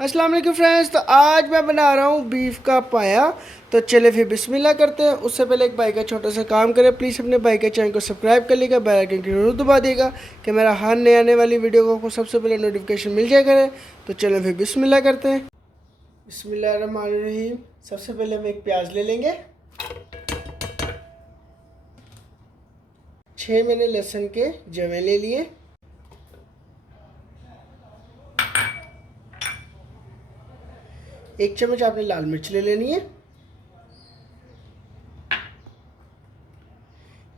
अस्सलाम वालेकुम फ्रेंड्स। तो आज मैं बना रहा हूँ बीफ का पाया। तो चले फिर बिस्मिल्लाह करते हैं। उससे पहले एक भाई का छोटा सा काम करें, प्लीज़ अपने भाई के चैनल को सब्सक्राइब कर लीजिएगा, बेल आइकन की जरूर दबा देगा कि मेरा हर नए आने वाली वीडियो को सबसे पहले नोटिफिकेशन मिल जाया करे। तो चलो फिर बिस्मिल्लाह करते हैं। बिस्मिल्लाहिर्रहमानिर्रहीम। सबसे पहले हम एक प्याज ले लेंगे। 6 मैंने लहसुन के जवे ले लिए। एक चम्मच आपने लाल मिर्च ले लेनी है।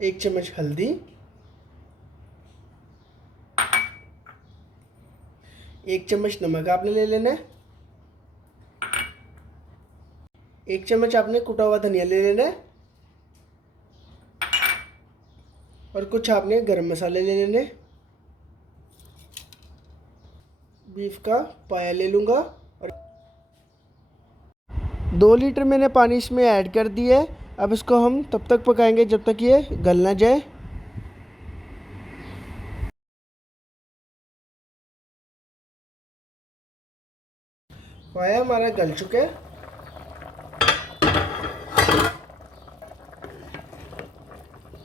1 चम्मच हल्दी, 1 चम्मच नमक आपने ले लेना है। 1 चम्मच आपने कुटा हुआ धनिया ले लेना है और कुछ आपने गरम मसाले ले लेने। बीफ का पाया ले लूँगा और 2 लीटर मैंने पानी इसमें ऐड कर दिया है। अब इसको हम तब तक पकाएंगे जब तक ये गल ना जाए। पाया हमारा गल चुका है।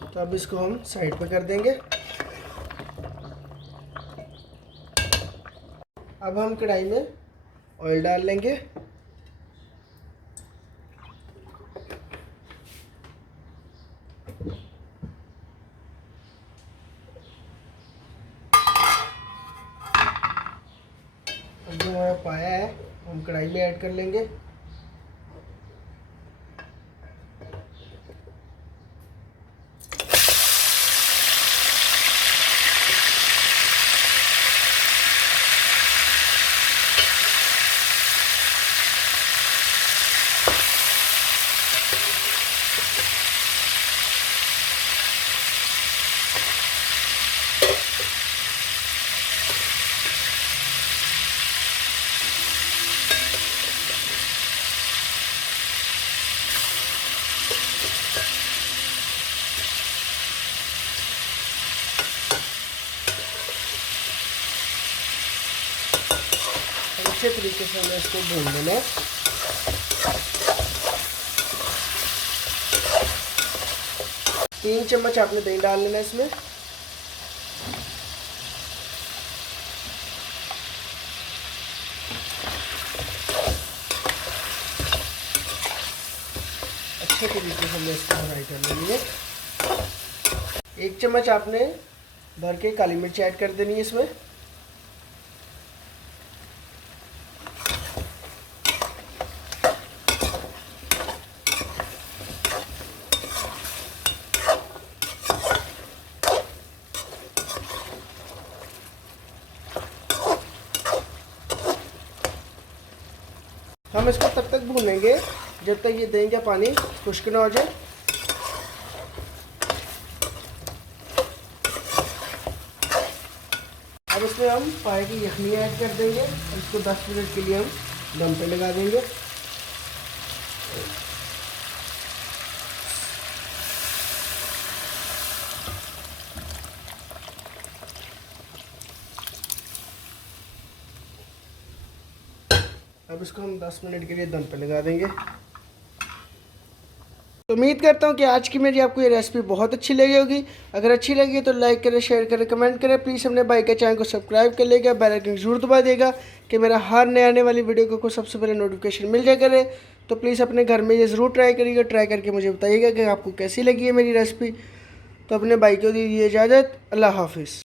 तो अब इसको हम साइड पे कर देंगे। अब हम कढ़ाई में ऑयल डाल लेंगे। अब जो हमारा पाया है हम कढ़ाई में ऐड कर लेंगे। अच्छे तरीके से हमें इसको भून लेना है। तीन चम्मच आपने दही डाल लेना है इसमें। अच्छे तरीके से हमें इसको फ्राई कर लेनी है। 1 चम्मच आपने भर के काली मिर्च ऐड कर देनी है इसमें। हम इसको तब तक भूनेंगे जब तक ये दही का पानी खुश्क ना हो जाए। अब इसमें हम पाए की यखनी ऐड कर देंगे। इसको 10 मिनट के लिए हम दम पे लगा देंगे। अब इसको हम 10 मिनट के लिए दम पे लगा देंगे। तो उम्मीद करता हूँ कि आज की मेरी आपको ये रेसिपी बहुत अच्छी लगी होगी। अगर अच्छी लगी तो लाइक करें, शेयर करें, कमेंट करें। प्लीज़ अपने भाई के चैनल को सब्सक्राइब कर लेगा, बेल आइकन जरूर दबा देगा कि मेरा हर नए आने वाली वीडियो को सबसे पहले नोटिफिकेशन मिल जाए करे। तो प्लीज़ अपने घर में ये ज़रूर ट्राई करिएगा। ट्राई करके मुझे बताइएगा कि आपको कैसी लगी है मेरी रेसिपी। तो अपने भाई को दीजिए इजाज़त। अल्लाह हाफिज़।